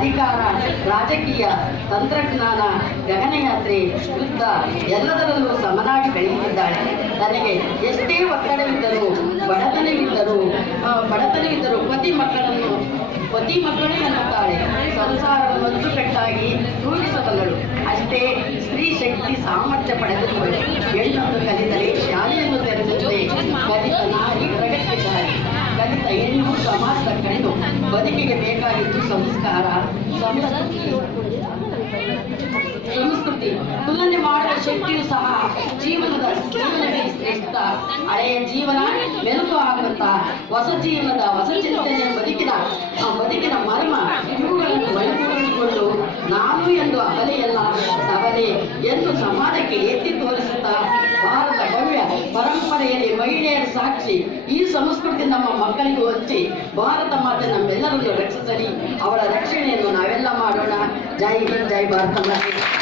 ಅಧಿಕಾರ, ರಾಜಕೀಯ, ತಂತ್ರಜ್ಞಾನ, ಗಗನಯಾತ್ರೆ, ಯುದ್ಧ ಎಲ್ಲದರಲ್ಲೂ ಸಮನಾಗಿ ಬೆಳೆಯುತ್ತಿದ್ದಾಳೆ. ನನಗೆ ಎಷ್ಟೇ ಒತ್ತಡವಿದ್ದರೂ ಬಡತನವಿದ್ದರೂ ಪತಿ ಮಕ್ಕಳೇ ಅನ್ನುತ್ತಾಳೆ. ಸಂಸಾರವನ್ನು ಅಚ್ಚುಕಟ್ಟಾಗಿ ರೂಢಿಸಬಲ್ಲಳು. ಅಷ್ಟೇ ಸ್ತ್ರೀ ಶಕ್ತಿ ಸಾಮರ್ಥ್ಯ ಪಡೆದುಕೊಳ್ಳು. ಹೆಣ್ಣನ್ನು ಕಲಿತರೆ ಶಾಲೆಯನ್ನು ತೆರೆದಂತೆ ಕಲಿತ ನಾರಿ ಪ್ರಗತಿಸಿದ್ದಾರೆ. ಕಲಿತ ಹೆಣ್ಣು ಸಮಾಜದ ಕಣ್ಣು. ಬದುಕಿಗೆ ಬೇಕಾಗಿದ್ದು ಸಂಸ್ಕಾರ, ಸಂಸ್ಕೃತಿ. ತುಲನೆ ಮಾಡುವ ಶಕ್ತಿಯೂ ಸಹ ಜೀವನವೇ ಶ್ರೇಷ್ಠ. ಹಳೆಯ ಜೀವನ ಮೆಲುಕು ಆಗುವಂತ ಹೊಸ ಚಿಂತನೆಯ ಬದುಕಿನ ಮರ್ಮ ಇವುಗಳನ್ನು ಬಲಪಡಿಸಿಕೊಂಡು ನಾನು ಎಂದು ಅಬಲೆಯಲ್ಲ ಸಬಲೆ ಎಂದು ಸಮಾಜಕ್ಕೆ ಎತ್ತಿ ತೋರಿಸುತ್ತಾ ಭಾರತ ಭವ್ಯ ಪರಂಪರೆಯಲ್ಲಿ ಮಹಿಳೆಯರ ಸಾಕ್ಷಿ. ಈ ಸಂಸ್ಕೃತಿ ನಮ್ಮ ಮಕ್ಕಳಿಗೂ ಹಂಚಿ ಭಾರತ ಮಾತೆ ನಮ್ಮೆಲ್ಲರನ್ನು ರಕ್ಷಿಸಲಿ. ಅವಳ ರಕ್ಷಣೆಯನ್ನು ನಾವೆಲ್ಲ ಮಾಡೋಣ. ಜೈ ಹಿಂದ್, ಜೈ ಭಾರತ ಮಾತೆ.